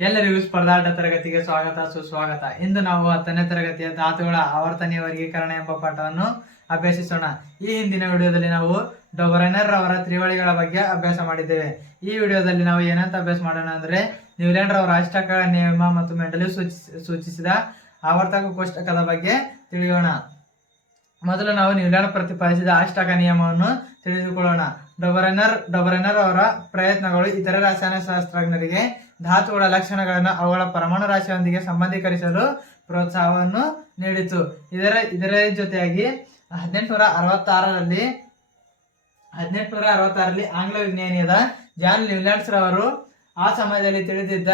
ಎಲ್ಲರಿಗೂ ಸ್ಪರ್ಧಾಟ ತರಗತಿಗೆ ಸ್ವಾಗತ, ಸುಸ್ವಾಗತ. ಇಂದು ನಾವು ಹತ್ತನೇ ತರಗತಿಯ ಧಾತುಗಳ ಆವರ್ತನೀಯ ವರ್ಗೀಕರಣ ಎಂಬ ಪಾಠವನ್ನು ಅಭ್ಯಸಿಸೋಣ. ಈ ಹಿಂದಿನ ವಿಡಿಯೋದಲ್ಲಿ ನಾವು ಡೊಬರನರ್ ಅವರ ತ್ರಿವಳಿಗಳ ಬಗ್ಗೆ ಅಭ್ಯಾಸ ಮಾಡಿದ್ದೇವೆ. ಈ ವಿಡಿಯೋದಲ್ಲಿ ನಾವು ಏನಂತ ಅಭ್ಯಾಸ ಮಾಡೋಣ ಅಂದ್ರೆ, ನ್ಯೂಲ್ಯಾಂಡ್ ಅವರ ಅಷ್ಟಕಗಳ ನಿಯಮ ಮತ್ತು ಮೆಂಡಲಿ ಸೂಚಿಸ, ಸೂಚಿಸಿದ ಆವರ್ತಕ ಕೋಷ್ಟಕದ ಬಗ್ಗೆ ತಿಳಿಯೋಣ. ಮೊದಲು ನಾವು ನ್ಯೂಲ್ಯಾಂಡ್ ಪ್ರತಿಪಾದಿಸಿದ ಅಷ್ಟಕ ನಿಯಮವನ್ನು ತಿಳಿದುಕೊಳ್ಳೋಣ. ಡೊಬರನರ್ ಡೊಬರನರ್ ಅವರ ಪ್ರಯತ್ನಗಳು ಇತರ ರಸಾಯನಶಾಸ್ತ್ರಜ್ಞರಿಗೆ ಧಾತುಗಳ ಲಕ್ಷಣಗಳನ್ನು ಅವುಗಳ ಪರಮಾಣು ರಾಶಿಯೊಂದಿಗೆ ಸಂಬಂಧೀಕರಿಸಲು ಪ್ರೋತ್ಸಾಹವನ್ನು ನೀಡಿತು. ಇದರ ಇದರ ಜೊತೆಯಾಗಿ ಹದಿನೆಂಟುನೂರ ಅರವತ್ತಾರರಲ್ಲಿ ಹದಿನೆಂಟುನೂರ ಅರವತ್ತಾರರಲ್ಲಿ ಆಂಗ್ಲ ವಿಜ್ಞಾನಿಯಾದ ಜಾನ್ ಲಿವ್ಲ್ಯಾಂಡ್ಸ್ ರವರು ಆ ಸಮಯದಲ್ಲಿ ತಿಳಿದಿದ್ದ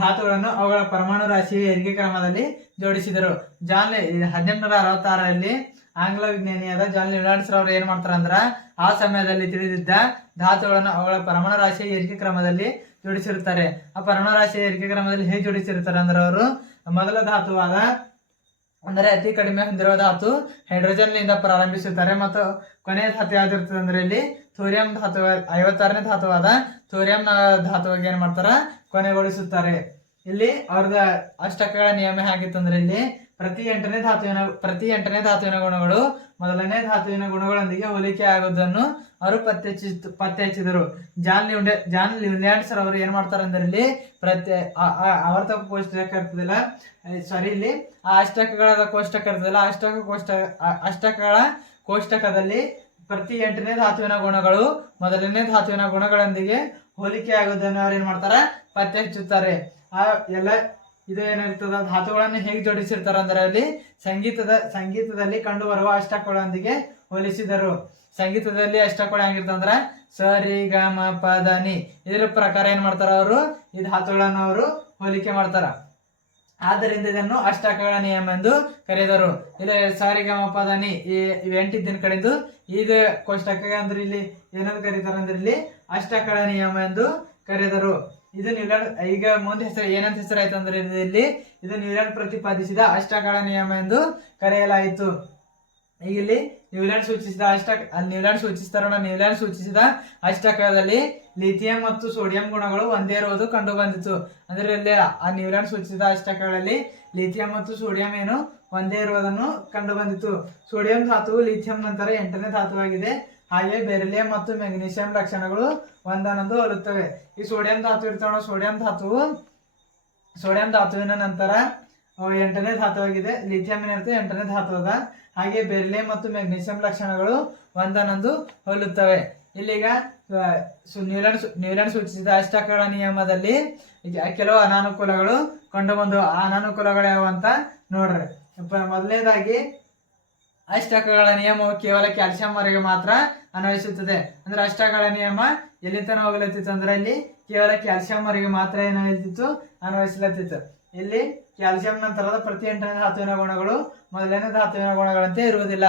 ಧಾತುಗಳನ್ನು ಅವುಗಳ ಪರಮಾಣು ರಾಶಿ ಏರಿಕೆ ಕ್ರಮದಲ್ಲಿ ಜೋಡಿಸಿದರು. ಜಾನ್ ಹದಿನೆಂಟುನೂರ ಅರವತ್ತಾರರಲ್ಲಿ ಆಂಗ್ಲ ವಿಜ್ಞಾನಿಯಾದ ಜಾನ್ ಲಿವ್ಲ್ಯಾಂಡ್ಸ್ ಅವರು ಏನ್ ಮಾಡ್ತಾರ ಅಂದ್ರ, ಆ ಸಮಯದಲ್ಲಿ ತಿಳಿದಿದ್ದ ಧಾತುಗಳನ್ನು ಅವುಗಳ ಪರಮಾಣು ರಾಶಿಯ ಏರಿಕೆ ಕ್ರಮದಲ್ಲಿ ಜೋಡಿಸಿರುತ್ತಾರೆ. ಆ ಪರಮಾಣು ರಾಶಿಯ ಏರಿಕೆ ಕ್ರಮದಲ್ಲಿ ಹೇಗೆ ಜೋಡಿಸಿರ್ತಾರೆ ಅಂದ್ರೆ ಅವರು, ಮೊದಲ ಧಾತುವಾದ, ಅಂದರೆ ಅತಿ ಕಡಿಮೆ ಹೊಂದಿರುವ ಧಾತು ಹೈಡ್ರೋಜನ್ನಿಂದ ಪ್ರಾರಂಭಿಸುತ್ತಾರೆ ಮತ್ತು ಕೊನೆಯ ಧಾತು ಯಾವ್ದಿರ್ತದೆ ಅಂದ್ರೆ ಇಲ್ಲಿ ಥೋರಿಯಂ ಧಾತು ಐವತ್ತಾರನೇ ಧಾತುವಾದ ಥೋರಿಯಂ ಧಾತುವಾಗಿ ಏನ್ ಮಾಡ್ತಾರ? ಕೊನೆಗೊಳಿಸುತ್ತಾರೆ. ಇಲ್ಲಿ ಅವ್ರದ ಅಷ್ಟಕಗಳ ನಿಯಮ ಹೇಗಿತ್ತಂದ್ರೆ ಇಲ್ಲಿ ಪ್ರತಿ ಎಂಟನೇ ಧಾತುವಿನ, ಪ್ರತಿ ಎಂಟನೇ ಧಾತುವಿನ ಗುಣಗಳು ಮೊದಲನೇ ಧಾತುವಿನ ಗುಣಗಳೊಂದಿಗೆ ಹೋಲಿಕೆ ಆಗುವುದನ್ನು ಅವರು ಪತ್ತೆ ಪತ್ತೆ ಹಚ್ಚಿದರು ಜಾನ್ ಲಿವ್ಡೆ, ಜಾನ್ ಲಿವ್ಲ್ಯಾಂಡ್ಸ್ ಅವರು ಏನು ಮಾಡ್ತಾರೆ ಅಂದ್ರೆ ಇಲ್ಲಿ ಅವರ ತಪ್ಪು ಕೋಷ್ಟಕ ಇರ್ತದಿಲ್ಲ ಸಾರಿ ಇಲ್ಲಿ ಆ ಅಷ್ಟಕಗಳ ಕೋಷ್ಟಕ ಇರ್ತದಲ್ಲ ಅಷ್ಟಕ ಕೋಷ್ಟ ಅಷ್ಟಕಗಳ ಕೋಷ್ಟಕದಲ್ಲಿ ಪ್ರತಿ ಎಂಟನೇ ಧಾತುವಿನ ಗುಣಗಳು ಮೊದಲನೇ ಧಾತುವಿನ ಗುಣಗಳೊಂದಿಗೆ ಹೋಲಿಕೆ ಆಗುವುದನ್ನು ಅವ್ರು ಏನು ಮಾಡ್ತಾರೆ? ಪತ್ತೆ ಹಚ್ಚುತ್ತಾರೆ ಆ, ಎಲ್ಲ ಇದು ಏನಿರ್ತದ ಧಾತುಗಳನ್ನು ಹೇಗೆ ಜೋಡಿಸಿರ್ತಾರ ಅಂದ್ರೆ ಅಲ್ಲಿ ಸಂಗೀತದ, ಸಂಗೀತದಲ್ಲಿ ಕಂಡು ಬರುವ ಅಷ್ಟಕಗಳೊಂದಿಗೆ ಹೋಲಿಸಿದರು. ಸಂಗೀತದಲ್ಲಿ ಅಷ್ಟಕಗಳು ಹೆಂಗಿರ್ತಂದ್ರ ಸ ರಿ ಗ, ಮ, ಪ, ದ, ನಿ. ಇದರ ಪ್ರಕಾರ ಏನ್ ಮಾಡ್ತಾರ ಅವರು ಈ ಧಾತುಗಳನ್ನು ಅವರು ಹೋಲಿಕೆ ಮಾಡ್ತಾರ. ಆದ್ದರಿಂದ ಇದನ್ನು ಅಷ್ಟಕಗಳ ನಿಯಮ ಎಂದು ಕರೆದರು. ಸಾರಿ ಗಮ ಪದನಿ ಈ ಎಂಟು ಎಂಟಿದ್ದಿನ ಕಡೆದು ಇದು ಕೋಷ್ಟಕ ಅಂದ್ರೆ ಇಲ್ಲಿ ಏನಂತ ಕರೀತಾರ ಅಂದ್ರೆ ಇಲ್ಲಿ ಅಷ್ಟಕಗಳ ನಿಯಮ ಎಂದು ಕರೆದರು. ಇದು ನ್ಯೂಲ್ಯಾಂಡ್ ಈಗ ಮುಂದೆ ಹೆಸರು ಏನಂತ ಹೆಸರಾಯ್ತು ಅಂದ್ರೆ ಇಲ್ಲಿ ಇದು ನ್ಯೂಲ್ಯಾಂಡ್ ಪ್ರತಿಪಾದಿಸಿದ ಅಷ್ಟಕಾಳ ನಿಯಮ ಎಂದು ಕರೆಯಲಾಯಿತು. ಇಲ್ಲಿ ನ್ಯೂಲ್ಯಾಂಡ್ ಸೂಚಿಸಿದ ಅಷ್ಟ ನ್ಯೂಲ್ಯಾಂಡ್ ಸೂಚಿಸ್ತಾರೋಣ ನ್ಯೂಲ್ಯಾಂಡ್ ಸೂಚಿಸಿದ ಅಷ್ಟಕದಲ್ಲಿ ಲಿಥಿಯಂ ಮತ್ತು ಸೋಡಿಯಂ ಗುಣಗಳು ಒಂದೇ ಇರುವುದು ಕಂಡು ಬಂದಿತು ಅಂದ್ರೆ ಇಲ್ಲಿ ಆ ನ್ಯೂಲ್ಯಾಂಡ್ ಸೂಚಿಸಿದ ಅಷ್ಟಕಗಳಲ್ಲಿ ಲಿಥಿಯಂ ಮತ್ತು ಸೋಡಿಯಂ ಏನು ಒಂದೇ ಇರುವುದನ್ನು ಕಂಡು ಬಂದಿತು ಸೋಡಿಯಂ ಧಾತುವು ಲಿಥಿಯಂ ನಂತರ ಎಂಟನೇ ಧಾತುವಾಗಿದೆ. ಹಾಗೆ ಬೆರಿಲಿಯಂ ಮತ್ತು ಮೆಗ್ನೀಷಿಯಂ ಲಕ್ಷಣಗಳು ಒಂದನ್ನೊಂದು ಹೋಲುತ್ತವೆ ಈ ಸೋಡಿಯಂ ಧಾತು ಇರ್ತಾವ ಸೋಡಿಯಂ ಧಾತುವು ಸೋಡಿಯಂ ಧಾತುವಿನ ನಂತರ ಎಂಟನೇ ಧಾತುವಾಗಿದೆ. ಲಿಥಿಯಂ ಏನಿರುತ್ತೆ? ಎಂಟನೇ ಧಾತು ಅದ. ಹಾಗೆ ಬೆರಿಲಿಯಂ ಮತ್ತು ಮೆಗ್ನೀಷಿಯಂ ಲಕ್ಷಣಗಳು ಒಂದನ್ನೊಂದು ಹೋಲುತ್ತವೆ ಇಲ್ಲಿಗ ನ್ಯೂಲ್ಯಾಂಡ್ ನ್ಯೂಲ್ಯಾಂಡ್ ಸೂಚಿಸಿದ ಅಷ್ಟಕಗಳ ನಿಯಮದಲ್ಲಿ ಕೆಲವು ಅನಾನುಕೂಲಗಳು ಕಂಡು ಬಂದು ಆ ಅನಾನುಕೂಲಗಳು ಯಾವ ಅಂತ ನೋಡ್ರಿ. ಮೊದಲನೇದಾಗಿ ಅಷ್ಟಕಗಳ ನಿಯಮವು ಕೇವಲ ಕ್ಯಾಲ್ಸಿಯಂ ವರೆಗೆ ಮಾತ್ರ ಅನ್ವಯಿಸುತ್ತದೆ. ಅಂದ್ರೆ ಅಷ್ಟಕಗಳ ನಿಯಮ ಎಲ್ಲಿ ತನಕ ಹೋಗ್ಲತ್ತಿತ್ತು? ಅಂದ್ರೆ ಅಲ್ಲಿ ಕೇವಲ ಕ್ಯಾಲ್ಸಿಯಂ ವರೆಗೆ ಮಾತ್ರ ಏನಾಗ್ತಿತ್ತು ಅನ್ವಯಿಸಲತ್ತಿತ್ತು. ಇಲ್ಲಿ ಕ್ಯಾಲ್ಸಿಯಂ ನಂತರದ ಪ್ರತಿ ಎಂಟನೇ ಧಾತುವಿನ ಗುಣಗಳು ಮೊದಲನೇ ಧಾತುವಿನ ಗುಣಗಳಂತೆ ಇರುವುದಿಲ್ಲ.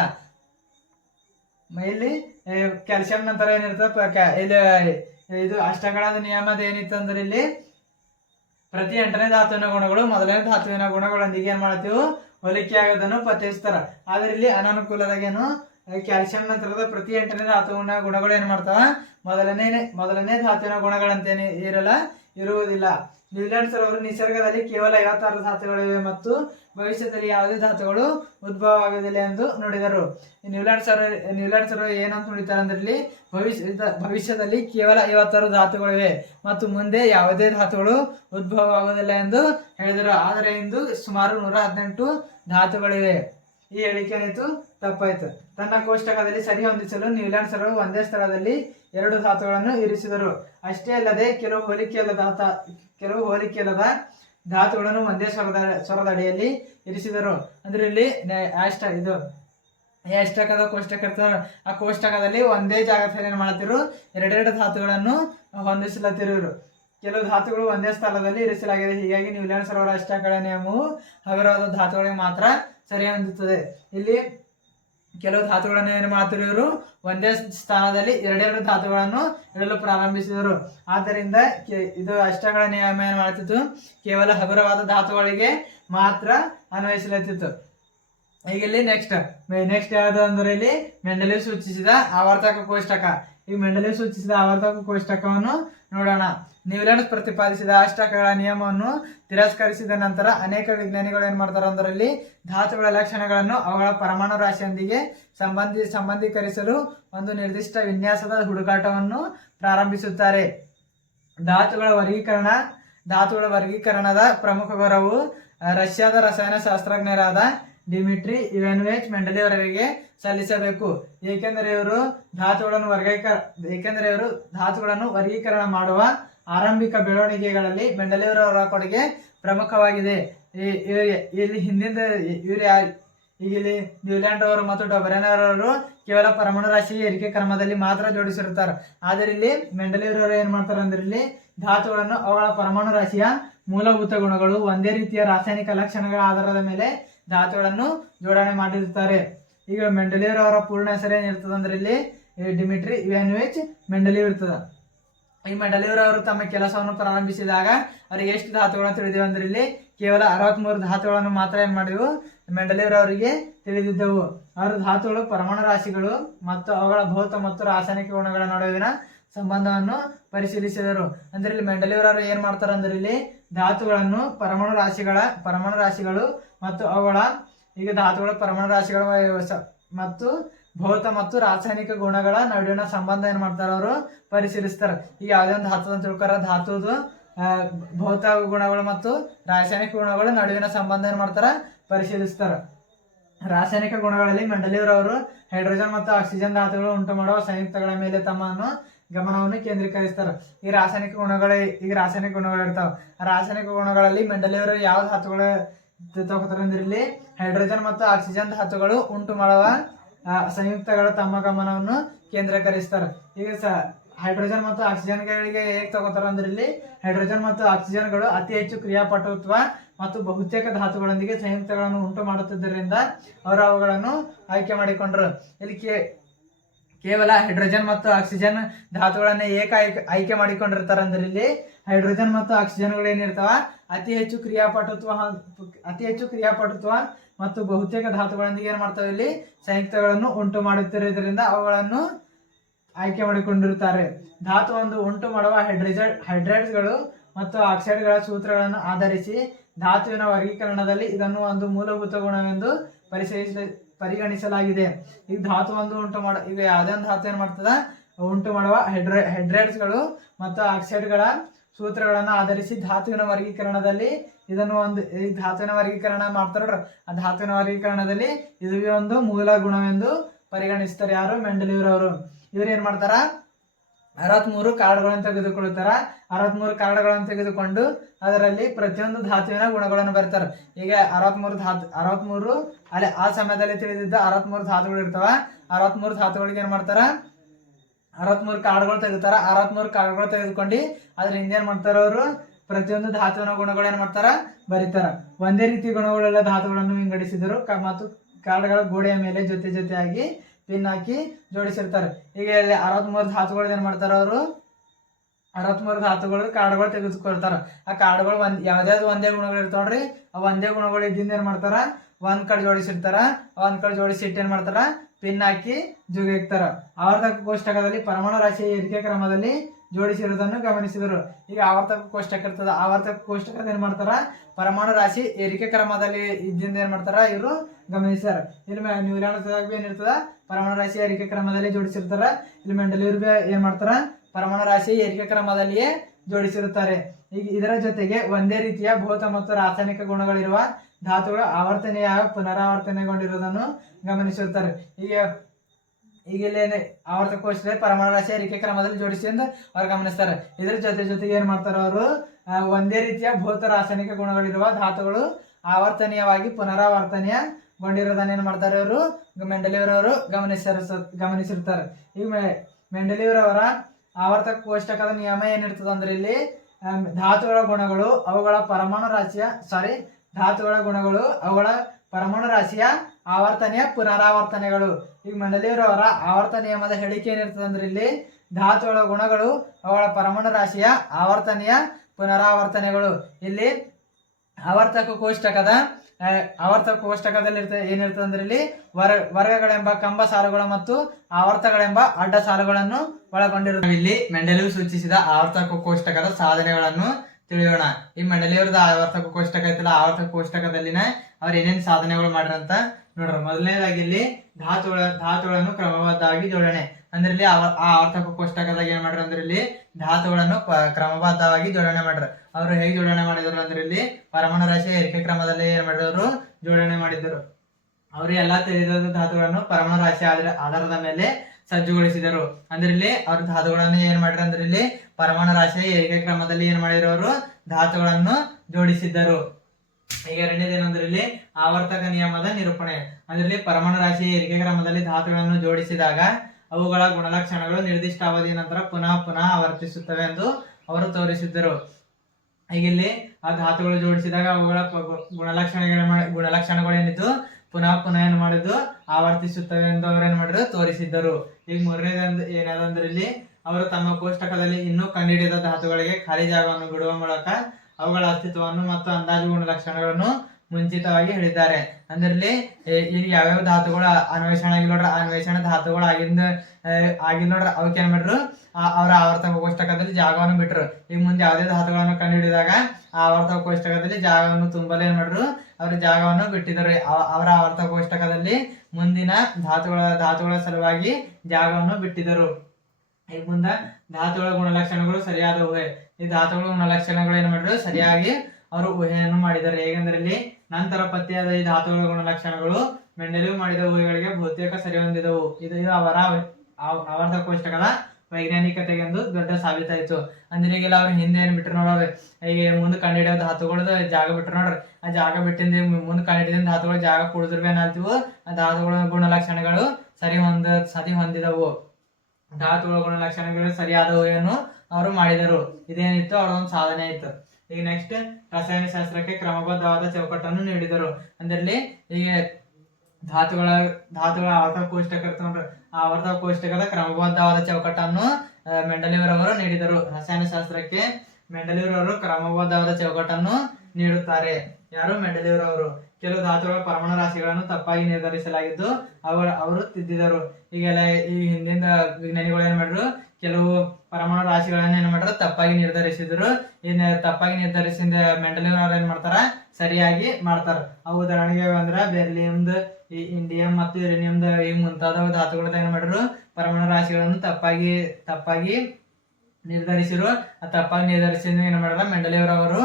ಇಲ್ಲಿ ಕ್ಯಾಲ್ಸಿಯಂ ನಂತರ ಏನಿರ್ತದೆ ಇಲ್ಲಿ ಇದು ಅಷ್ಟಗಳಾದ ನಿಯಮದ ಏನಿತ್ತು ಅಂದ್ರೆ ಇಲ್ಲಿ ಪ್ರತಿ ಎಂಟನೇ ಧಾತುವಿನ ಗುಣಗಳು ಮೊದಲನೇ ಧಾತುವಿನ ಗುಣಗಳೊಂದಿಗೆ ಏನ್ ಮಾಡ್ತೀವಿ ಹೋಲಿಕೆ ಆಗೋದನ್ನು ಪತ್ತೆಸ್ತಾರ ಆದ್ರೆ ಇಲ್ಲಿ ಅನಾನುಕೂಲದಾಗೇನು ಕ್ಯಾಲ್ಸಿಯಂ ನಂತರದ ಪ್ರತಿ ಎಂಟನೇ ಧಾತುವಿನ ಗುಣಗಳು ಏನ್ ಮಾಡ್ತಾವ? ಮೊದಲನೇ ಮೊದಲನೇ ಧಾತುವಿನ ಗುಣಗಳಂತೇನೆ ಇರಲ್ಲ. ಇರುವುದಿಲ್ಲ. ಸರ್ ಅವರು ನಿಸರ್ಗದಲ್ಲಿ ಕೇವಲ ಐವತ್ತಾರು ಧಾತುಗಳಿವೆ ಮತ್ತು ಭವಿಷ್ಯದಲ್ಲಿ ಯಾವುದೇ ಧಾತುಗಳು ಉದ್ಭವ ಆಗುವುದಿಲ್ಲ ಎಂದು ನುಡಿದರು. ನ್ಯೂಲ್ಯಾಂಡ್ ಸರ್ ನ್ಯೂಲ್ಯಾಂಡ್ ಸರ್ ಏನಂತ ನುಡಿತಾರೆ ಅಂದ್ರೆ ಇಲ್ಲಿ ಭವಿಷ್ಯದ, ಭವಿಷ್ಯದಲ್ಲಿ ಕೇವಲ ಐವತ್ತಾರು ಧಾತುಗಳಿವೆ ಮತ್ತು ಮುಂದೆ ಯಾವುದೇ ಧಾತುಗಳು ಉದ್ಭವ ಆಗುವುದಿಲ್ಲ ಎಂದು ಹೇಳಿದರು. ಆದರೆ ಇಂದು ಸುಮಾರು ನೂರ ಹದಿನೆಂಟು ಧಾತುಗಳಿವೆ. ಈ ಹೇಳಿಕೆ ಏನಾಯಿತು ತಪ್ಪಾಯ್ತು. ತನ್ನ ಕೋಷ್ಟಕದಲ್ಲಿ ಸರಿ ಹೊಂದಿಸಲು ನ್ಯೂಲ್ಯಾಂಡ್ ಸರ್ವರು ಒಂದೇ ಸ್ಥಳದಲ್ಲಿ ಎರಡು ಧಾತುಗಳನ್ನು ಇರಿಸಿದರು. ಅಷ್ಟೇ ಅಲ್ಲದೆ ಕೆಲವು ಹೋಲಿಕೆಯಲ್ಲದ ಅಲ್ಲದ ಕೆಲವು ಹೋಲಿಕೆ ಅಲ್ಲದ ಧಾತುಗಳನ್ನು ಒಂದೇ ಸ್ವರದ ಸ್ವರದ ಅಡಿಯಲ್ಲಿ ಇರಿಸಿದರು. ಅಂದ್ರೆ ಇಲ್ಲಿ ಅಷ್ಟ ಇದು ಅಷ್ಟಕದ ಕೋಷ್ಟಕ ಇರ್ತದೆ ಆ ಕೋಷ್ಟಕದಲ್ಲಿ ಒಂದೇ ಜಾಗದಲ್ಲಿ ಏನು ಮಾಡ್ತಿರು? ಎರಡೆರಡು ಧಾತುಗಳನ್ನು ಹೊಂದಿಸಲತ್ತಿರುವರು ಕೆಲವು ಧಾತುಗಳು ಒಂದೇ ಸ್ಥಳದಲ್ಲಿ ಇರಿಸಲಾಗಿದೆ. ಹೀಗಾಗಿ ನ್ಯೂಲ್ಯಾಂಡ್ ಸರೋವರ ಅಷ್ಟಕಗಳ ನಿಯಮವು ಹಗುರವಾದ ಧಾತುಗಳಿಗೆ ಮಾತ್ರ ಸರಿ ಅನ್ನಿಸುತ್ತದೆ ಇಲ್ಲಿ ಕೆಲವು ಧಾತುಗಳನ್ನು ಏನು ಮಾಡ್ತಾರೆ ಇವರು? ಒಂದೇ ಸ್ಥಾನದಲ್ಲಿ ಎರಡೆರಡು ಧಾತುಗಳನ್ನು ಇಡಲು ಪ್ರಾರಂಭಿಸಿದರು. ಆದ್ದರಿಂದ ಇದು ಅಷ್ಟಗಳ ನಿಯಮ ಏನು ಮಾಡ್ತಿತ್ತು? ಕೇವಲ ಹಗುರವಾದ ಧಾತುಗಳಿಗೆ ಮಾತ್ರ ಅನ್ವಯಿಸಲತ್ತಿತ್ತು. ಈಗ ಇಲ್ಲಿ ನೆಕ್ಸ್ಟ್ ನೆಕ್ಸ್ಟ್ ಯಾವುದು ಅಂದ್ರೆ ಇಲ್ಲಿ ಮೆಂಡಲಿ ಸೂಚಿಸಿದ ಆವರ್ತಕ ಕೋಷ್ಟಕ. ಈ ಮೆಂಡಲಿ ಸೂಚಿಸಿದ ಆವರ್ತಕ ಕೋಷ್ಟಕವನ್ನು ನೋಡೋಣ. ನ್ಯೂಲ್ಯಾಂಡ್ ಪ್ರತಿಪಾದಿಸಿದ ಅಷ್ಟಕಗಳ ನಿಯಮವನ್ನು ತಿರಸ್ಕರಿಸಿದ ನಂತರ ಅನೇಕ ವಿಜ್ಞಾನಿಗಳು ಏನ್ ಮಾಡ್ತಾರೆ ಅದರಲ್ಲಿ ಧಾತುಗಳ ಲಕ್ಷಣಗಳನ್ನು ಅವುಗಳ ಪರಮಾಣು ರಾಶಿಯೊಂದಿಗೆ ಸಂಬಂಧಿ, ಸಂಬಂಧೀಕರಿಸಲು ಒಂದು ನಿರ್ದಿಷ್ಟ ವಿನ್ಯಾಸದ ಹುಡುಕಾಟವನ್ನು ಪ್ರಾರಂಭಿಸುತ್ತಾರೆ. ಧಾತುಗಳ ವರ್ಗೀಕರಣ, ಧಾತುಗಳ ವರ್ಗೀಕರಣದ ಪ್ರಮುಖ ಗೌರವವು ರಷ್ಯಾದ ರಸಾಯನ ಶಾಸ್ತ್ರಜ್ಞರಾದ ಡಿಮಿಟ್ರಿ ಇವಾನ್ವೇಚ್ ಮೆಂಡಲಿಯವರಿಗೆ ಸಲ್ಲಿಸಬೇಕು. ಏಕೆಂದರೆ ಇವರು ಧಾತುಗಳನ್ನು ವರ್ಗೀಕರ ಏಕೆಂದರೆ ಇವರು ಧಾತುಗಳನ್ನು ವರ್ಗೀಕರಣ ಮಾಡುವ ಆರಂಭಿಕ ಬೆಳವಣಿಗೆಗಳಲ್ಲಿ ಮೆಂಡಲಿಯವರವರ ಕೊಡುಗೆ ಪ್ರಮುಖವಾಗಿದೆ. ಇಲ್ಲಿ ಹಿಂದಿನ ಇವರು ಯಾರು? ಇಲ್ಲಿ ನ್ಯೂಲ್ಯಾಂಡ್ ಅವರು ಮತ್ತು ಡೊಬರೆನರ್ ಅವರು ಕೇವಲ ಪರಮಾಣು ರಾಶಿ ಏರಿಕೆ ಕ್ರಮದಲ್ಲಿ ಮಾತ್ರ ಜೋಡಿಸಿರುತ್ತಾರೆ. ಆದರೆ ಇಲ್ಲಿ ಮೆಂಡಲಿಯವರು ಏನು ಮಾಡ್ತಾರೆ ಅಂದ್ರೆ ಇಲ್ಲಿ ಧಾತುಗಳನ್ನು ಅವುಗಳ ಪರಮಾಣು ರಾಶಿಯ ಮೂಲಭೂತ ಗುಣಗಳು, ಒಂದೇ ರೀತಿಯ ರಾಸಾಯನಿಕ ಲಕ್ಷಣಗಳ ಆಧಾರದ ಮೇಲೆ ಧಾತುಗಳನ್ನು ಜೋಡಣೆ ಮಾಡಿರುತ್ತಾರೆ. ಈಗ ಮೆಂಡಲಿಯರ್ ಅವರ ಪೂರ್ಣ ಹೆಸರು ಏನಿರ್ತದೆ ಅಂದ್ರೆ ಇಲ್ಲಿ ಡಿಮಿಟ್ರಿ ಇವಾನ್ವಿಚ್ ಮೆಂಡಲಿವ್ ಇರ್ತದೆ. ಈ ಮೆಂಡಲಿಯರ್ ಅವರು ತಮ್ಮ ಕೆಲಸವನ್ನು ಪ್ರಾರಂಭಿಸಿದಾಗ ಅವರಿಗೆ ಎಷ್ಟು ಧಾತುಗಳನ್ನು ತಿಳಿದಿವೆ ಅಂದ್ರೆ ಇಲ್ಲಿ ಕೇವಲ ಅರವತ್ಮೂರು ಧಾತುಗಳನ್ನು ಮಾತ್ರ ಏನ್ ಮಾಡಿದವು ಮೆಂಡಲಿಯರ್ ಅವರಿಗೆ ತಿಳಿದಿದ್ದವು. ಅವರ ಧಾತುಗಳು ಪರಮಾಣು ರಾಶಿಗಳು ಮತ್ತು ಅವುಗಳ ಭೌತ ಮತ್ತು ರಾಸಾಯನಿಕ ಗುಣಗಳ ನಡುವಿನ ಸಂಬಂಧವನ್ನು ಪರಿಶೀಲಿಸಿದರು. ಅಂದ್ರೆ ಇಲ್ಲಿ ಮೆಂಡಲಿಯರ್ ಅವರು ಏನ್ ಮಾಡ್ತಾರೆ ಅಂದ್ರೆ ಇಲ್ಲಿ ಧಾತುಗಳನ್ನು ಪರಮಾಣು ರಾಶಿಗಳ, ಪರಮಾಣು ರಾಶಿಗಳು ಮತ್ತು ಅವುಗಳ ಈಗ ಧಾತುಗಳ ಪರಮಾಣು ರಾಶಿಗಳ ಮತ್ತು ಭೌತ ಮತ್ತು ರಾಸಾಯನಿಕ ಗುಣಗಳ ನಡುವಿನ ಸಂಬಂಧ ಏನು ಮಾಡ್ತಾರೆ ಅವರು? ಪರಿಶೀಲಿಸ್ತಾರೆ. ಈಗ ಯಾವುದೇ ಒಂದು ಧಾತು ಅಂತ ತಿಳ್ಕೊರ ಧಾತುದು ಭೌತ ಗುಣಗಳು ಮತ್ತು ರಾಸಾಯನಿಕ ಗುಣಗಳ ನಡುವಿನ ಸಂಬಂಧ ಏನು ಮಾಡ್ತಾರ? ಪರಿಶೀಲಿಸ್ತಾರೆ. ರಾಸಾಯನಿಕ ಗುಣಗಳಲ್ಲಿ ಮೆಂಡಲಿಯವರು ಹೈಡ್ರೋಜನ್ ಮತ್ತು ಆಕ್ಸಿಜನ್ ಧಾತುಗಳು ಉಂಟು ಮಾಡುವ ಸಂಯುಕ್ತಗಳ ಮೇಲೆ ತಮ್ಮನ್ನು ಗಮನವನ್ನು ಕೇಂದ್ರೀಕರಿಸ್ತಾರೆ. ಈ ರಾಸಾಯನಿಕ ಗುಣಗಳೇ, ಈಗ ರಾಸಾಯನಿಕ ಗುಣಗಳು ಇರ್ತಾವ. ರಾಸಾಯನಿಕ ಗುಣಗಳಲ್ಲಿ ಮಂಡಲಿಯವರು ಯಾವ ಧಾತುಗಳು ತ- ಇಲ್ಲಿ ಹೈಡ್ರೋಜನ್ ಮತ್ತು ಆಕ್ಸಿಜನ್ ಧಾತುಗಳು ಉಂಟು ಮಾಡುವ ಸಂಯುಕ್ತಗಳ ತಮ್ಮ ಗಮನವನ್ನು ಕೇಂದ್ರೀಕರಿಸ್ತಾರೆ. ಈಗ ಸ, ಹೈಡ್ರೋಜನ್ ಮತ್ತು ಆಕ್ಸಿಜನ್ಗಳಿಗೆ ಹೇಗೆ ತಗೋತಾರ ಅಂದ್ರೆ ಇಲ್ಲಿ ಹೈಡ್ರೋಜನ್ ಮತ್ತು ಆಕ್ಸಿಜನ್ಗಳು ಅತಿ ಹೆಚ್ಚು ಕ್ರಿಯಾಪಟುತ್ವ ಮತ್ತು ಬಹುತೇಕ ಧಾತುಗಳೊಂದಿಗೆ ಸಂಯುಕ್ತಗಳನ್ನು ಉಂಟು ಮಾಡುತ್ತಿದ್ದರಿಂದ ಅವರು ಅವುಗಳನ್ನು ಆಯ್ಕೆ ಮಾಡಿಕೊಂಡರು. ಇಲ್ಲಿ ಕೇ, ಕೇವಲ ಹೈಡ್ರೋಜನ್ ಮತ್ತು ಆಕ್ಸಿಜನ್ ಧಾತುಗಳನ್ನೇ ಏಕ ಆಯ್ಕೆ ಆಯ್ಕೆ ಮಾಡಿಕೊಂಡಿರ್ತಾರೆ ಇಲ್ಲಿ ಹೈಡ್ರೋಜನ್ ಮತ್ತು ಆಕ್ಸಿಜನ್ಗಳು ಏನಿರ್ತಾವ ಅತಿ ಹೆಚ್ಚು ಕ್ರಿಯಾಪಟುತ್ವ ಅತಿ ಹೆಚ್ಚು ಕ್ರಿಯಾಪಟುತ್ವ ಮತ್ತು ಬಹುತೇಕ ಧಾತುಗಳೊಂದಿಗೆ ಏನು ಮಾಡ್ತಾವೆ ಇಲ್ಲಿ? ಸಂಯುಕ್ತಗಳನ್ನು ಉಂಟು ಮಾಡುತ್ತಿರುವುದರಿಂದ ಅವುಗಳನ್ನು ಆಯ್ಕೆ ಮಾಡಿಕೊಂಡಿರುತ್ತಾರೆ. ಧಾತು ಒಂದು ಉಂಟು ಮಾಡುವ ಹೈಡ್ರೋಜನ್ ಹೈಡ್ರೈಡ್ಸ್ಗಳು ಮತ್ತು ಆಕ್ಸೈಡ್ಗಳ ಸೂತ್ರಗಳನ್ನು ಆಧರಿಸಿ ಧಾತುವಿನ ವರ್ಗೀಕರಣದಲ್ಲಿ ಇದನ್ನು ಒಂದು ಮೂಲಭೂತ ಗುಣವೆಂದು ಪರಿಶೀಲಿಸ, ಪರಿಗಣಿಸಲಾಗಿದೆ. ಈಗ ಒಂದು ಉಂಟು ಮಾಡ, ಈಗ ಯಾವುದೇ ಒಂದು ಧಾತು ಏನು ಮಾಡ್ತದೆ? ಉಂಟು ಮಾಡುವ ಹೈಡ್ರೈ, ಹೈಡ್ರೈಡ್ಸ್ಗಳು ಮತ್ತು ಆಕ್ಸೈಡ್ಗಳ ಸೂತ್ರಗಳನ್ನು ಆಧರಿಸಿ ಧಾತುವಿನ ವರ್ಗೀಕರಣದಲ್ಲಿ ಇದನ್ನು ಒಂದು ಈ ಧಾತುವಿನ ವರ್ಗೀಕರಣ ಮಾಡ್ತಾರ ಆ ಧಾತುವಿನ ವರ್ಗೀಕರಣದಲ್ಲಿ ಇದು ಒಂದು ಮೂಲ ಗುಣವೆಂದು ಪರಿಗಣಿಸ್ತಾರೆ ಯಾರು? ಮೆಂಡಲಿಯವರು ಇವ್ರು ಏನ್ ಮಾಡ್ತಾರ? ಅರವತ್ಮೂರು ಕಾರ್ಡ್ಗಳನ್ನು ತೆಗೆದುಕೊಳ್ಳುತ್ತಾರ ಅರವತ್ಮೂರು ಕಾರ್ಡ್ಗಳನ್ನು ತೆಗೆದುಕೊಂಡು ಅದರಲ್ಲಿ ಪ್ರತಿಯೊಂದು ಧಾತುವಿನ ಗುಣಗಳನ್ನು ಬರ್ತಾರೆ. ಈಗ ಅರವತ್ಮೂರು ಧಾತು, ಅರವತ್ಮೂರು, ಅಲ್ಲಿ, ಆ ಸಮಯದಲ್ಲಿ ತಿಳಿದಿದ್ದ ಅರವತ್ಮೂರು ಧಾತುಗಳು ಇರ್ತಾವ. ಅರವತ್ಮೂರು ಧಾತುಗಳಿಗೆ ಏನು ಮಾಡ್ತಾರ? ಅರವತ್ಮೂರು ಕಾರ್ಡ್ಗಳು ತೆಗಿತಾರ. ಅರವತ್ಮೂರು ಕಾರ್ಡ್ಗಳು ತೆಗೆದುಕೊಂಡು ಅದ್ರ ಹಿಂದೆ ಏನ್ ಮಾಡ್ತಾರ ಅವರು? ಪ್ರತಿಯೊಂದು ಧಾತುವಿನ ಗುಣಗಳು ಏನ್ ಮಾಡ್ತಾರ? ಬರೀತಾರ. ಒಂದೇ ರೀತಿ ಗುಣಗಳೆಲ್ಲ ಧಾತುಗಳನ್ನು ವಿಂಗಡಿಸಿದರು. ಮತ್ತು ಕಾರ್ಡ್ಗಳ ಗೋಡೆಯ ಮೇಲೆ ಜೊತೆ ಜೊತೆಯಾಗಿ ಪಿನ್ ಹಾಕಿ ಜೋಡಿಸಿರ್ತಾರೆ. ಈಗ ಇಲ್ಲಿ ಅರವತ್ಮೂರು ಧಾತುಗಳು ಏನ್ ಮಾಡ್ತಾರ ಅವರು? ಅರವತ್ಮೂರು ಧಾತುಗಳು ಕಾರ್ಡ್ಗಳು ತೆಗೆದುಕೊಳ್ತಾರ. ಆ ಕಾರ್ಡ್ಗಳು ಒಂದ್ ಯಾವ್ದಾದ್ರು ಒಂದೇ ಗುಣಗಳು ಇರ್ತಾವ್ರಿ ಆ ಒಂದೇ ಗುಣಗಳು ಇದ್ದಿಂದ ಏನ್ ಮಾಡ್ತಾರ? ಒಂದ್ ಕಡೆ ಜೋಡಿಸಿರ್ತಾರ, ಒಂದ್ ಕಡೆ ಜೋಡಿಸಿ ಇಟ್ಟು ಏನ್ ಮಾಡ್ತಾರ? ಪಿನ್ ಹಾಕಿ ಜುಗಿಕ್ತಾರ. ಆವರ್ತಕ ಕೋಷ್ಟಕದಲ್ಲಿ ಪರಮಾಣು ರಾಶಿಯ ಏರಿಕೆ ಕ್ರಮದಲ್ಲಿ ಜೋಡಿಸಿರುವುದನ್ನು ಗಮನಿಸಿದರು. ಈಗ ಆವರ್ತಕ ಕೋಷ್ಟಕ ಇರ್ತದ, ಆವರ್ತಕ ಕೋಷ್ಟಕದ ಏನ್ ಮಾಡ್ತಾರ? ಪರಮಾಣು ರಾಶಿ ಏರಿಕೆ ಕ್ರಮದಲ್ಲಿ ಇದ್ದಿಂದ ಏನ್ ಮಾಡ್ತಾರ? ಇವರು ಗಮನಿಸ್ತಾರ ಇಲ್ಲಿ ನ್ಯೂರಾಣದಾಗ ನ್ಯೂಲ್ಯಾಂಡ್ ಏನಿರ್ತದ ಪರಮಾಣು ರಾಶಿ ಏರಿಕೆ ಕ್ರಮದಲ್ಲಿ ಜೋಡಿಸಿರ್ತಾರ. ಇಲ್ಲಿ ಮೆಂಡಲಿಯವ್ರು ಬಿ ಏನ್ ಮಾಡ್ತಾರ? ಪರಮಾಣು ರಾಶಿ ಏರಿಕೆ ಕ್ರಮದಲ್ಲಿಯೇ ಜೋಡಿಸಿರುತ್ತಾರೆ. ಈಗ ಇದರ ಜೊತೆಗೆ ಒಂದೇ ರೀತಿಯ ಭೌತ ಮತ್ತು ರಾಸಾಯನಿಕ ಗುಣಗಳಿರುವ ಧಾತುಗಳು ಆವರ್ತನೆಯ ಪುನರಾವರ್ತನೆಗೊಂಡಿರುವುದನ್ನು ಗಮನಿಸಿರುತ್ತಾರೆ. ಈಗ ಈಗ ಇಲ್ಲಿ ಆವರ್ತ ಕೋಶದಲ್ಲಿ ಪರಮಾಣು ರಾಶಿ ಏರಿಕೆ ಕ್ರಮದಲ್ಲಿ ಜೋಡಿಸಿ ಎಂದು ಅವ್ರು ಗಮನಿಸ್ತಾರೆ. ಇದರ ಜೊತೆ ಜೊತೆಗೆ ಏನು ಮಾಡ್ತಾರೆ ಅವರು? ಒಂದೇ ರೀತಿಯ ಭೌತ ರಾಸಾಯನಿಕ ಗುಣಗಳಿರುವ ಧಾತುಗಳು ಆವರ್ತನೀಯವಾಗಿ ಪುನರಾವರ್ತನೀಯಗೊಂಡಿರೋದನ್ನ ಏನು ಮಾಡ್ತಾರೆ ಅವರು? ಮೆಂಡಲಿಯವರವರು ಗಮನಿಸಿರ ಗಮನಿಸಿರ್ತಾರೆ ಈಗ ಮೆಂಡಲಿಯವರವರ ಆವರ್ತಕ ಕೋಷ್ಟಕದ ನಿಯಮ ಏನಿರ್ತದೆ ಅಂದ್ರೆ ಇಲ್ಲಿ ಧಾತುಗಳ ಗುಣಗಳು, ಅವುಗಳ ಪರಮಾಣು ರಾಶಿಯ ಸಾರಿ ಧಾತುಗಳ ಗುಣಗಳು, ಅವುಗಳ ಪರಮಾಣು ರಾಶಿಯ ಆವರ್ತನೆಯ ಪುನರಾವರ್ತನೆಗಳು. ಈಗ ಮಂಡಲಿಯವರವರ ಆವರ್ತ ನಿಯಮದ ಹೇಳಿಕೆ ಏನಿರ್ತದೆ ಅಂದ್ರೆ ಇಲ್ಲಿ, ಧಾತುಗಳ ಗುಣಗಳು, ಅವುಗಳ ಪರಮಾಣು ರಾಶಿಯ ಆವರ್ತನೆಯ ಪುನರಾವರ್ತನೆಗಳು. ಇಲ್ಲಿ ಆವರ್ತಕ ಕೋಷ್ಟಕದ ಆವರ್ತ ಕೋಷ್ಟಕದಲ್ಲಿ ಏನಿರ್ತದೆ ಅಂದ್ರೆ ಇಲ್ಲಿ, ವರ್, ವರ್ಗಗಳೆಂಬ ಕಂಬ ಸಾಲುಗಳು ಮತ್ತು ಆವರ್ತಗಳೆಂಬ ಅಡ್ಡ ಸಾಲುಗಳನ್ನು ಒಳಗೊಂಡಿರುವ ಇಲ್ಲಿ ಮೆಂಡಲಿಯು ಸೂಚಿಸಿದ ಆವರ್ತಕ ಕೋಷ್ಟಕದ ಸಾಧನೆಗಳನ್ನು ತಿಳಿಯೋಣ. ಈ ಮೆಂಡಲಿಯವರದ ಆವರ್ತಕ ಕೋಷ್ಟಕ ಐತಲ್ಲ, ಆವರ್ತಕ ಕೋಷ್ಟಕದಲ್ಲಿನ ಅವ್ರು ಏನೇನ್ ಸಾಧನೆಗಳು ಮಾಡ್ರಂತ ನೋಡ್ರ. ಮೊದಲನೇದಾಗಿ ಇಲ್ಲಿ ಧಾತುಗಳ, ಧಾತುಗಳನ್ನು ಕ್ರಮಬದ್ಧವಾಗಿ ಜೋಡಣೆ. ಅಂದ್ರೆ ಇಲ್ಲಿ ಆ ಆವರ್ತಕ ಕೋಷ್ಟಕದಾಗ ಏನ್ ಮಾಡ್ರ ಅಂದ್ರೆ ಇಲ್ಲಿ ಧಾತುಗಳನ್ನು ಕ್ರಮಬದ್ಧವಾಗಿ ಜೋಡಣೆ ಮಾಡ್ರ ಅವರು ಹೇಗೆ ಜೋಡಣೆ ಮಾಡಿದ್ರು ಅಂದ್ರೆ ಇಲ್ಲಿ ಪರಮಾಣು ರಾಶಿಯ ಏರಿಕೆ ಕ್ರಮದಲ್ಲಿ ಏನ್ ಮಾಡಿದ್ರು ಜೋಡಣೆ ಮಾಡಿದ್ರು. ಅವರು ಎಲ್ಲಾ ತಿಳಿದ ಧಾತುಗಳನ್ನು ಪರಮಾಣು ರಾಶಿ ಆಧಾರ- ಆಧಾರದ ಮೇಲೆ ಸಜ್ಜುಗೊಳಿಸಿದರು. ಅಂದ್ರೆ ಇಲ್ಲಿ ಅವ್ರ ಧಾತುಗಳನ್ನು ಏನ್ ಮಾಡಿದ್ರು ಅಂದ್ರೆ ಇಲ್ಲಿ ಪರಮಾಣು ರಾಶಿಯ ಏರಿಕೆ ಕ್ರಮದಲ್ಲಿ ಏನ್ ಅವರು ಧಾತುಗಳನ್ನು ಜೋಡಿಸಿದ್ದರು. ಈಗ ಎರಡನೇದು ಏನಂದ್ರೆ ಇಲ್ಲಿ ಆವರ್ತಕ ನಿಯಮದ ನಿರೂಪಣೆ. ಅಂದ್ರೆ ಇಲ್ಲಿ ಪರಮಾಣು ರಾಶಿಯ ಏರಿಕೆ ಕ್ರಮದಲ್ಲಿ ಧಾತುಗಳನ್ನು ಜೋಡಿಸಿದಾಗ ಅವುಗಳ ಗುಣಲಕ್ಷಣಗಳು ನಿರ್ದಿಷ್ಟ ಅವಧಿಯ ನಂತರ ಪುನಃ ಪುನಃ ಆವರ್ತಿಸುತ್ತವೆ ಎಂದು ಅವರು ತೋರಿಸಿದ್ದರು. ಇಲ್ಲಿ ಆ ಧಾತುಗಳು ಜೋಡಿಸಿದಾಗ ಅವುಗಳ ಗುಣಲಕ್ಷಣಗಳು ಏನಿದ್ದು ಪುನಃ ಪುನಃ ಏನ್ ಮಾಡಿದ್ದು ಆವರ್ತಿಸುತ್ತವೆ ಎಂದು ಅವರು ಏನ್ ಮಾಡಿದ್ರು? ತೋರಿಸಿದ್ದರು. ಈಗ ಮೂರನೇದಂದ್ರೆ ಏನಾದಂದ್ರೆ ಇಲ್ಲಿ ಅವರು ತಮ್ಮ ಕೋಷ್ಟಕದಲ್ಲಿ ಇನ್ನೂ ಕಂಡುಹಿಡಿದ ಧಾತುಗಳಿಗೆ ಖಾಲಿ ಜಾಗವನ್ನು ಬಿಡುವ ಮೂಲಕ ಅವುಗಳ ಅಸ್ತಿತ್ವವನ್ನು ಮತ್ತು ಅಂದಾಜು ಗುಣಲಕ್ಷಣಗಳನ್ನು ಮುಂಚಿತವಾಗಿ ಹೇಳಿದ್ದಾರೆ. ಅಂದ್ರಲ್ಲಿ ಇಲ್ಲಿ ಯಾವ್ಯಾವ ಧಾತುಗಳು ಅನ್ವೇಷಣೆ ಆಗಿಲ್ಲ ನೋಡ್ರ, ಅನ್ವೇಷಣೆ ಧಾತುಗಳು ಆಗಿಂದ ಆಗಿಲ್ಲ ನೋಡ್ರ, ಅವಕ್ಕೆ ಏನ್ ಮಾಡ್ರು ಅವರ ಆವರ್ತಕ ಕೋಷ್ಟಕದಲ್ಲಿ ಜಾಗವನ್ನು ಬಿಟ್ರು. ಈಗ ಮುಂದೆ ಯಾವುದೇ ಧಾತುಗಳನ್ನು ಕಂಡು ಹಿಡಿದಾಗ ಆವರ್ತಕ ಕೋಷ್ಟಕದಲ್ಲಿ ಜಾಗವನ್ನು ತುಂಬಲು ಏನ್ ಮಾಡ್ರು ಅವರು ಜಾಗವನ್ನು ಬಿಟ್ಟಿದ್ದಾರೆ. ಅವರ ಆವರ್ತಕ ಕೋಷ್ಟಕದಲ್ಲಿ ಮುಂದಿನ ಧಾತುಗಳ ಧಾತುಗಳ ಸಲುವಾಗಿ ಜಾಗವನ್ನು ಬಿಟ್ಟಿದ್ದರು. ಈಗ ಮುಂದೆ ಧಾತುಗಳ ಗುಣಲಕ್ಷಣಗಳು ಸರಿಯಾದವು ಈ ಧಾತುಗಳ ಗುಣಲಕ್ಷಣಗಳು ಏನ್ ಮಾಡಿದ್ರು? ಸರಿಯಾಗಿ ಅವರು ಊಹೆಯನ್ನು ಮಾಡಿದ್ದಾರೆ. ಹೇಗೆಂದರೆ ಇಲ್ಲಿ ನಂತರ ಪತ್ತೆಯಾದ ಈ ಧಾತುಗಳ ಗುಣಲಕ್ಷಣಗಳು ಮೆಂಡಲಿವ್ ಮಾಡಿದ ಊಹೆಗಳಿಗೆ ಬಹುತೇಕ ಸರಿ ಹೊಂದಿದವು ಇದು ಅವರ ಅವರ್ಧ ಕೋಷ್ಟಕದ ವೈಜ್ಞಾನಿಕತೆಗೆಂದು ದೊಡ್ಡ ಸಾಬೀತಾಯಿತು. ಅಂದ್ರೆ ಈಗೆಲ್ಲ ಅವ್ರು ಹಿಂದೆ ಏನ್ ಬಿಟ್ರು ನೋಡ್ರಿ. ಈಗ ಮುಂದೆ ಕಂಡಿಡಿಯೋ ಧಾತುಗಳದ ಜಾಗ ಬಿಟ್ರು ನೋಡ್ರಿ. ಆ ಜಾಗ ಬಿಟ್ಟಿಂದ ಮುಂದೆ ಕಂಡಿಡಿದ ಧಾತುಗಳ ಜಾಗ ಕುಡಿದ್ರು ಏನಾಗ್ತಿವು ಆ ಧಾತುಗಳ ಗುಣಲಕ್ಷಣಗಳು ಸರಿ ಹೊಂದ ಸರಿ ಹೊಂದಿದವು ಧಾತುಗಳ ಗುಣಲಕ್ಷಣಗಳು ಸರಿಯಾದ ಏನು ಅವರು ಮಾಡಿದರು. ಇದೇನಿತ್ತು? ಅವರ ಒಂದು ಸಾಧನೆ ಇತ್ತು. ಈಗ ನೆಕ್ಸ್ಟ್ ರಸಾಯನಶಾಸ್ತ್ರಕ್ಕೆ ಕ್ರಮಬದ್ಧವಾದ ಚೌಕಟ್ಟನ್ನು ನೀಡಿದರು. ಅಂದ್ರಲ್ಲಿ, ಈಗ ಧಾತುಗಳ ಧಾತುಗಳ ಆವರ್ತ ಕೋಷ್ಟಕ, ಆವರ್ತ ಕೋಷ್ಟಕದ ಕ್ರಮಬದ್ಧವಾದ ಚೌಕಟ್ಟನ್ನು ಮೆಂಡಲಿಯವರವರು ನೀಡಿದರು. ರಸಾಯನಶಾಸ್ತ್ರಕ್ಕೆ ಮೆಂಡಲಿವರವರು ಕ್ರಮಬದ್ಧವಾದ ಚೌಕಟ್ಟನ್ನು ನೀಡುತ್ತಾರೆ. ಯಾರು? ಮೆಂಡಲಿವರವರು ಕೆಲವು ಧಾತುಗಳ ಪರಮಾಣು ರಾಶಿಗಳನ್ನು ತಪ್ಪಾಗಿ ನಿರ್ಧರಿಸಲಾಗಿದ್ದು, ಅವರು ಅವರು ತಿದ್ದಿದರು. ಈಗೆಲ್ಲ ಈ ಹಿಂದಿನ ವಿಜ್ಞಾನಿಗಳು ಏನ್ ಮಾಡಿದ್ರು? ಕೆಲವು ಪರಮಾಣು ರಾಶಿಗಳನ್ನ ಏನ್ ಮಾಡ್ರು ತಪ್ಪಾಗಿ ನಿರ್ಧರಿಸಿದ್ರು. ಏನ್ ತಪ್ಪಾಗಿ ನಿರ್ಧರಿಸಿದ ಮೆಂಡಲಿನ್ ಅವ್ರ ಏನ್ ಮಾಡ್ತಾರ? ಸರಿಯಾಗಿ ಮಾಡ್ತಾರ. ಅವು ಉದಾಹರಣೆಗೆ ಅಂದ್ರ ಬೆರ್ಲಿಯಮ್ದ, ಈ ಇಂಡಿಯಂ ಮತ್ತು ಯುರೇನಿಯಂದ ಈ ಮುಂತಾದ ಧಾತುಗಳನ್ನ ಏನ್ ಮಾಡಿದ್ರು ಪರಮಾಣು ರಾಶಿಗಳನ್ನು ತಪ್ಪಾಗಿ ತಪ್ಪಾಗಿ ನಿರ್ಧರಿಸಿರು. ತಪ್ಪಾಗಿ ನಿರ್ಧರಿಸಿದ ಏನ್ ಮಾಡ್ಯಾರ? ಮೆಂಡಲಿಯವರವರು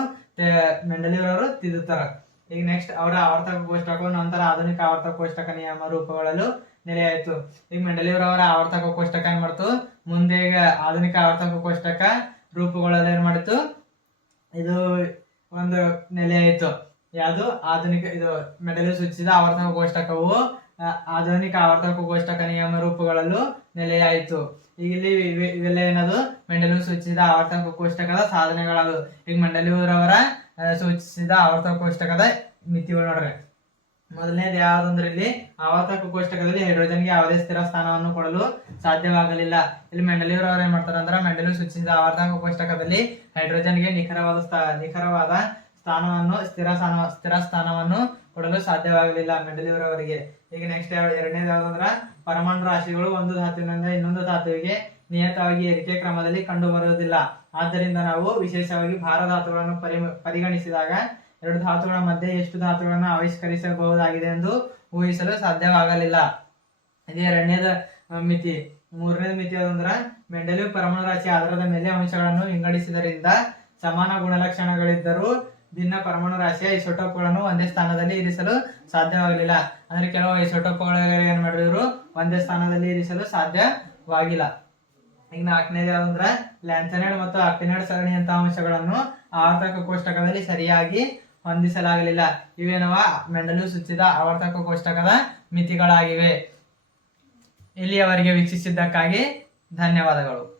ಮೆಂಡಲಿಯವರವರು ತಿದ್ದುತ್ತಾರ. ಈಗ ನೆಕ್ಸ್ಟ್ ಅವರ ಆವರ್ತಕ ಕೋಷ್ಟಕ ನಂತರ ಆಧುನಿಕ ಆವರ್ತಕ ಕೋಷ್ಟಕ ನಿಯಮ ರೂಪಗಳಲ್ಲೂ ನೆಲೆಯಾಯಿತು. ಈಗ ಮೆಂಡಲಿಯವರವರ ಆವರ್ತಕ ಕೋಷ್ಟಕ ಏನ್ ಮಾಡ್ತು? ಮುಂದೆ ಈಗ ಆಧುನಿಕ ಆವರ್ತಕ ಕೋಷ್ಟಕ ರೂಪುಗೊಳ್ಳಲು ಏನ್ ಮಾಡಿತು ಇದು ಒಂದು ನೆಲೆ ಆಯಿತು. ಯಾವುದು? ಆಧುನಿಕ, ಇದು ಮೆಡಲು ಸೂಚಿಸಿದ ಆವರ್ತಕ ಕೋಷ್ಟಕವು ಆಧುನಿಕ ಆವರ್ತಕ ಕೋಷ್ಟಕ ನಿಯಮ ರೂಪುಗಳಲ್ಲೂ ನೆಲೆಯಾಯಿತು ಈಗ ಇಲ್ಲಿ ಇವೆ- ಇವೆಲ್ಲ ಏನದು? ಮೆಂಡಲು ಸೂಚಿಸಿದ ಆವರ್ತಕ ಕೋಷ್ಟಕದ ಸಾಧನೆಗಳದು ಈಗ ಮೆಂಡಲಿಯವರವರ ಸೂಚಿಸಿದ ಆವರ್ತಕ ಕೋಷ್ಟಕದ ಮಿತಿಗಳು ನೋಡ್ರಿ. ಮೊದಲನೇದು ಯಾವುದಂದ್ರೆ ಇಲ್ಲಿ ಆವರ್ತಕ ಕೋಷ್ಟಕದಲ್ಲಿ ಹೈಡ್ರೋಜನ್ಗೆ ಯಾವುದೇ ಸ್ಥಿರ ಸ್ಥಾನವನ್ನು ಕೊಡಲು ಸಾಧ್ಯವಾಗಲಿಲ್ಲ. ಇಲ್ಲಿ ಮೆಂಡಲಿಯವರವರು ಏನ್ ಮಾಡ್ತಾರೆ ಅಂದ್ರೆ ಮೆಂಡಲಿವ್ ಸೂಚಿಸಿದ ಆವರ್ತಕ ಕೋಷ್ಟಕದಲ್ಲಿ ಹೈಡ್ರೋಜನ್ಗೆ ನಿಖರವಾದ ನಿಖರವಾದ ಸ್ಥಾನವನ್ನು, ಸ್ಥಿರ ಸ್ಥಾನ, ಸ್ಥಿರ ಸ್ಥಾನವನ್ನು ಕೊಡಲು ಸಾಧ್ಯವಾಗಲಿಲ್ಲ ಮೆಂಡಲಿಯವರವರಿಗೆ ಈಗ ನೆಕ್ಸ್ಟ್ ಎರಡನೇದು ಯಾವ್ದಂದ್ರ ಪರಮಾಣು ರಾಶಿಗಳು ಒಂದು ಧಾತುವಿನಿಂದ ಇನ್ನೊಂದು ಧಾತುವಿಗೆ ನಿಯತವಾಗಿ ಏರಿಕೆ ಕ್ರಮದಲ್ಲಿ ಕಂಡು ಬರುವುದಿಲ್ಲ ಆದ್ದರಿಂದ ನಾವು ವಿಶೇಷವಾಗಿ ಭಾರ ಧಾತುಗಳನ್ನು ಪರಿ ಪರಿಗಣಿಸಿದಾಗ ಎರಡು ಧಾತುಗಳ ಮಧ್ಯೆ ಎಷ್ಟು ಧಾತುಗಳನ್ನು ಆವಿಷ್ಕರಿಸಬಹುದಾಗಿದೆ ಎಂದು ಊಹಿಸಲು ಸಾಧ್ಯವಾಗಲಿಲ್ಲ. ಇದೇ ಎರಡನೇದ ಮಿತಿ. ಮೂರನೇದ ಮಿತಿ ಯಾವ್ದಂದ್ರ ಮೆಂಡಲಿ ಪರಮಾಣು ರಾಶಿ ಆಧಾರದ ಮೇಲೆ ಅಂಶಗಳನ್ನು ವಿಂಗಡಿಸಿದರಿಂದ ಸಮಾನ ಗುಣಲಕ್ಷಣಗಳಿದ್ದರೂ ಭಿನ್ನ ಪರಮಾಣು ರಾಶಿಯ ಐಸೋಟೋಪ್ಗಳನ್ನು ಒಂದೇ ಸ್ಥಾನದಲ್ಲಿ ಇರಿಸಲು ಸಾಧ್ಯವಾಗಲಿಲ್ಲ. ಅಂದ್ರೆ ಕೆಲವು ಐಸೋಟೋಪ್ಗಳು ಏನ್ ಮಾಡಿದ್ರು, ಒಂದೇ ಸ್ಥಾನದಲ್ಲಿ ಇರಿಸಲು ಸಾಧ್ಯವಾಗಿಲ್ಲ. ಈಗ ನಾಲ್ಕನೇದು ಯಾವ್ದಂದ್ರ, ಲ್ಯಾಂಥನೇಡ್ ಮತ್ತು ಆಕ್ಟಿನೈಡ್ ಸರಣಿಯಂತಹ ಅಂಶಗಳನ್ನು ಆವರ್ತಕ ಕೋಷ್ಟಕದಲ್ಲಿ ಸರಿಯಾಗಿ ಹೊಂದಿಸಲಾಗಲಿಲ್ಲ. ಇವೇನವ ಮೆಂಡಲು ಸೂಚಿಸಿದ ಆವರ್ತಕ ಕೋಷ್ಟಕದ ಮಿತಿಗಳಾಗಿವೆ. ಇಲ್ಲಿಯವರೆಗೆ ವೀಕ್ಷಿಸಿದ್ದಕ್ಕಾಗಿ ಧನ್ಯವಾದಗಳು.